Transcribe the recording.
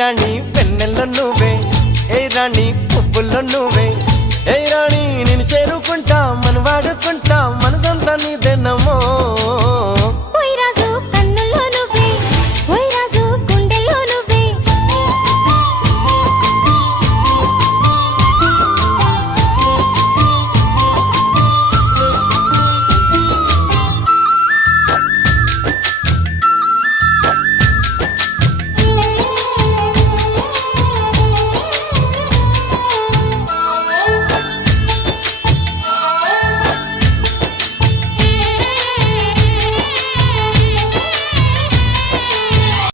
రాణి వెన్నెల్లో నువ్వే, ఏ రాణి పువ్వుల్లో నువ్వే, ఏ రాణి నేను చేరుకుంటా, మన వాడుకుంటా, మనసంతా నీదేనమ్మో.